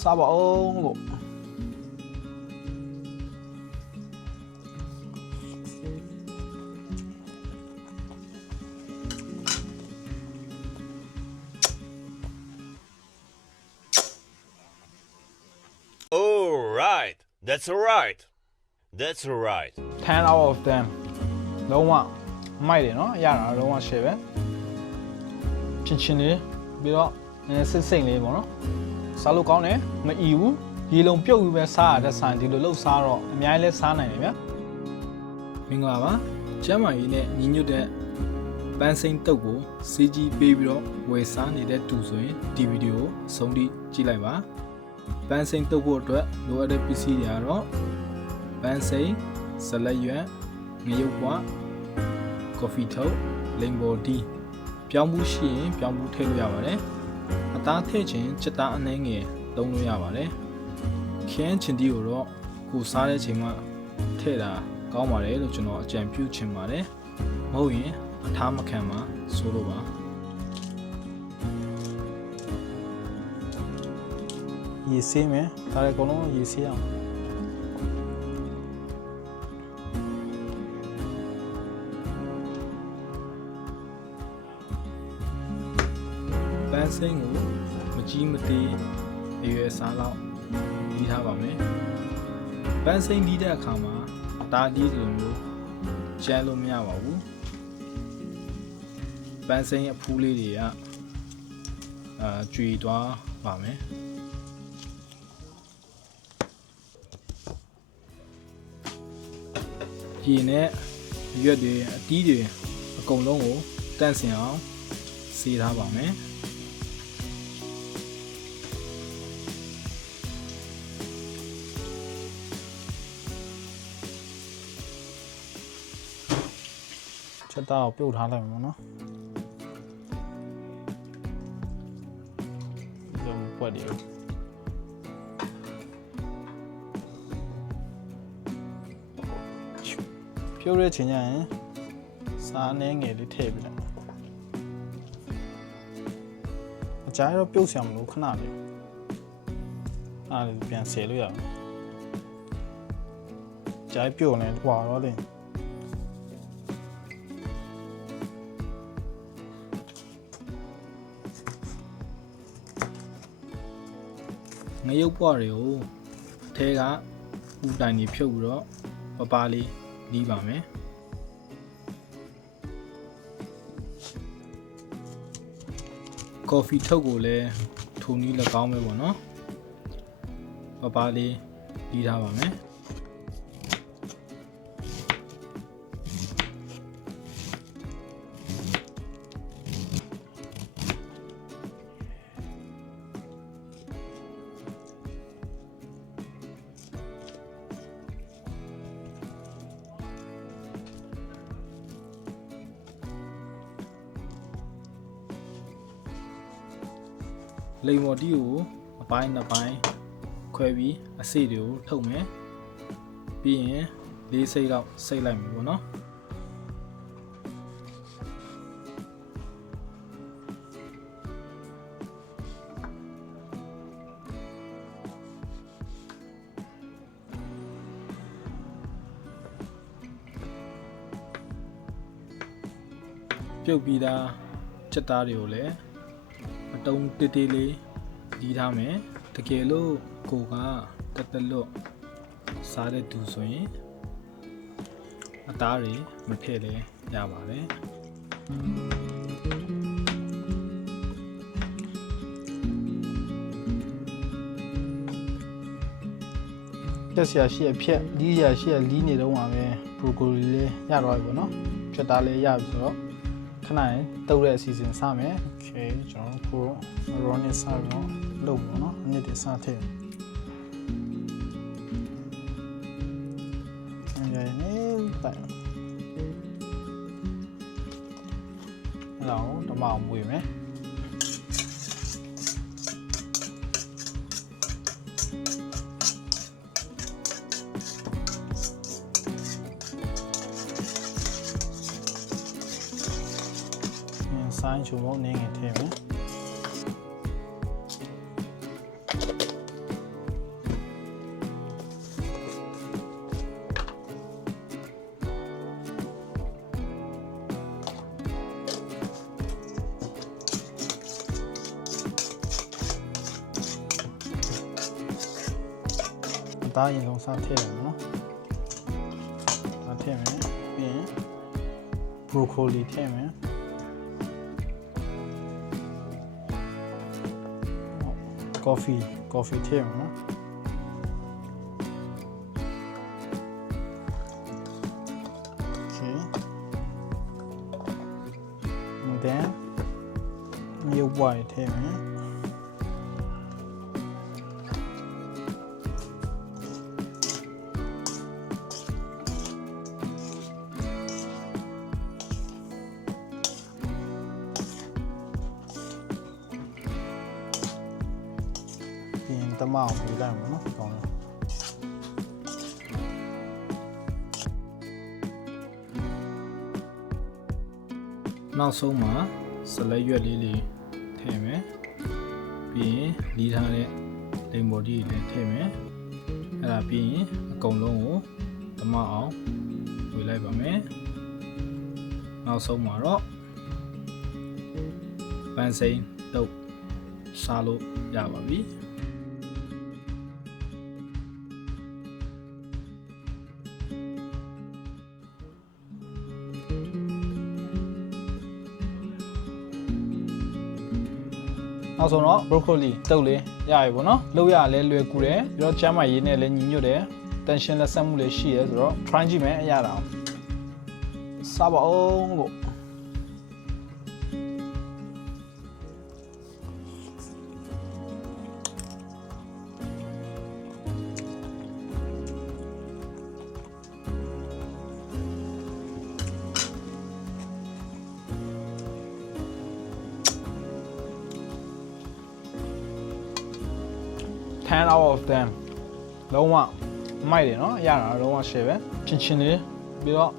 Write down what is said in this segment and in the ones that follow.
စားပါအောင်လို့ Alright, that's alright. That's alright. 10 out of 10လုံးဝမိုက်တယ်နော်ရတာလုံးဝရှယ်ပဲချင်းလေးပြီးတော့စစ်စိတ်လေးပေါ့နော်စားလို့ကောင်းတယ်မအီဘူးရေလုံးပြုတ်ပြီးပဲစားရတဲ့ဆိုင်ဒီလိုလှုပ်စားတော့အများကြီးလဲစားနိုင်တယ်ဗျာမင်္ဂလာပါကျမ်းမာရေးနဲ့ညီညွတ်တဲ့ပန်းစိမ်းတုပ်ကိုစီးကြီးပေးပြီးတော့ဝယ်စားနေတဲ့သူဆိုရင်ဒီဗီဒီယိုကိုအဆုံးထိကြည့်လိုက်ပါပန်းစိမ်းတုပ်ဖို့အတွက်လိုအပ်တဲ့ပစ္စည်းတွေကတော့ပန်းစိမ်းဆလတ်ရွက်ငရုတ်ပွားကော်ဖီထုပ်လိမ်ဘော်ဒီပြောင်းမှုရှိရင်ပြောင်းမှုထည့်လို့ရပါတယ်အသားထည့်ခြင်းချက်သားအနှဲငယ်သုံးလို့ရပါတယ်ခင်းချင်တီကိုတော့ကိုစားတဲ့ချိန်မှာထည့်တာကောင်းပါတယ်လို့ကျွန်တော်အကြံပြုချင်ပါတယ်မဟုတ်ရင်အထားမခံပါဆိုလိုပါရေဆေးမယ်ဒါလည်းအကုန်လုံးရေဆေးအောင်ပန်းစိမ်းကိုမကြီးမသေးအရွယ်စားလောက်ဒီထားပါမယ်ပန်းစိမ်းဒီတဲ့အခါမှာအသားကြီးလိုမျိုးကျန်းလို့မရပါဘူးပန်းစိမ်းအဖူးလေးတွေကကျွေသွားပါမယ်ရေနဲ့ရွက်တွေအတီးတွေအကုန်လုံးကိုတန့်စင်အောင်စေးထားပါမယ်ချက်သားကိုပြုတ်ထားလိုက်မှာနော်ဒီပွက်တယ်ပြုတ်ရချင်ရင်စားနေငယ်လေးထည့်ပြလိုက်အကြိုက်တော့ပြုတ်ဆရာမလို့ခဏလေးအားလေးပြန်ဆယ်လို့ရတယ်ကြိုက်ပြုတ်နေဟွာတော့လေငရုတ်ပွားတွေကိုအထဲကဥတိုင်တွေဖြုတ်ပြီးတော့ပပလေးလီးပါမယ်ကော်ဖီထုပ်ကိုလည်းထိုနည်းလည်းကောင်းပဲပေါ့နော်ပပလေးလီးထားပါမယ်လိမ်မော်တီကိုအပိုင်းနှစ်ပိုင်းခွဲပြီးအစိတွေကိုထုတ်မယ်ပြီးရင်၄စိတ်လောက်စိတ်လိုက်မယ်ပေါ့နော်ပြုတ်ပြီးသားချက်သားတွေကိုလည်းအတုံးတေးသေးလေးဒီထားမယ်တကယ်လို့ကိုကတက်လွတ်စားတဲ့သူဆိုရင်အသားတွေမထည့်လဲရပါတယ်ဖြက်ဆရာရှိရဖြက်လီးရရှိရလီးနေတော့မှာပဲဘရိုကိုလီလေးရတော့ပြီပေါ့နော်ဖြက်သားလေးရပြီဆိုတော့ခဏရင်တုပ်တဲ့အစီအစဉ်စမယ်โอเคကျွန်တော်တို့ရောနဲ့စတော့လုပ်ပါတော့အနည်းတည်းစထည့်အဲ့ဒါနဲ့တိုင်လောက်တမအောင်မွေးမယ်ဆိုင်ချုံမနေငယ်ထည့်မယ် သားရင်ဆုံးစားထည့်တယ်နော်ဒါထည့်မယ်ပြီးရင် broccoli ထည့်မယ်coffee ထည့်မယ်နော်then မြေဝိုင်ထည့်မယ်ပြင်တမောက်ပြလိုက်မယ်နော်ကောင်းတယ်နောက်ဆုံးမှာဆလရွက်လေးတွေထည့်မယ်ပြီးရင်လီးထားတဲ့လိမ်မော်ဒီလည်းထည့်မယ်အဲ့ဒါပြီးရင်အကုန်လုံးကိုတမအောင်ဝေလိုက်ပါမယ်နောက်ဆုံးမှာတော့ပန်းစိမ်းတုပ်စားလို့ရပါပြီနောက်ဆုံးတော့ broccoli တုပ်လေးရပြီပေါ့နော်လုပ်ရလဲလွယ်ကူတယ်ပြီးတော့ကျန်းမာရေးနဲ့လည်းညီညွတ်တယ် tension လက်ဆက်မှုလည်းရှိရဲဆိုတော့ try ကြည့်မယ်အရတာစားပါအောင်လို့10 out of 10လုံးဝမိုက်တယ်เนาะရတာလုံးဝ share ပဲချင်းလေးပြီးတော့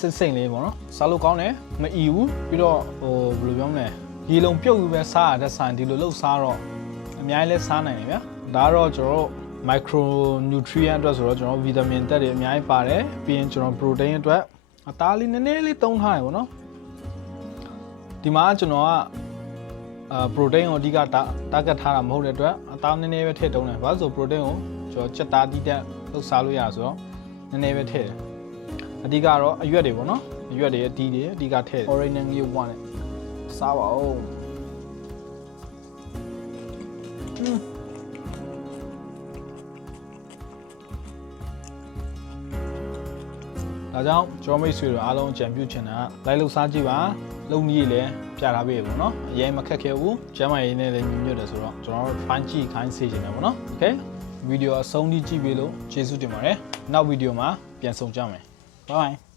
စစ်စိမ့်လေးပေါ့နော်စားလို့ကောင်းတယ်မအီဘူးပြီးတော့ဘယ်လိုပြောမလဲရေလုံးပြုတ်ပြီးပဲစားရတဲ့ဆိုင်ဒီလိုလှုပ်စားတော့အများကြီးလဲစားနိုင်တယ်ဗျာဒါကတော့ကျွန်တော်တို့ micro nutrient အတွက်ဆိုတော့ကျွန်တော် vitamin တက်တွေအများကြီးပါတယ်ပြီးရင်ကျွန်တော် protein အတွက်အသားလေးနည်းနည်းလေးသုံးထားတယ်ပေါ့နော်ဒီမှာကျွန်တော်ကprotein ကိုအဓိက target ထားတာမဟုတ်တဲ့အတွက်အသားနည်းနည်းပဲထည့်တုံးတယ်ဘာလို့ဆို protein ကိုကျွန်တော်စက်သားတီးတက်လှုပ်စားလို့ရဆိုတော့နည်းနည်းပဲထည့်တယ်အဓိကတော့အရွက်တွေပေါ့နော်အရွက်တွေအတီးတွေအဓိကထည့်တယ် orange နဲ့မျိုး1နဲ့စားပါဦးဒါကြောင့်ကျွန်တော်မိတ်ဆွေတို့အားလုံးကြံပြုချင်တာလိုက်လို့စားကြည့်ပါလုံကြီးလည်းပြထားပေးရပေါ့နော်အရင်မခက်ခဲဘူးကျမ်းမာရေးနဲ့လည်းညီညွတ်တယ်ဆိုတော့ကျွန်တော်တို့ fine ကြည့်ခိုင်းစေချင်တယ်ပေါ့နော် okay ဗီဒီယိုအဆုံးထိကြည့်ပေးလို့ကျေးဇူးတင်ပါတယ်နောက်ဗီဒီယိုမှာပြန်ဆုံကြမယ် bye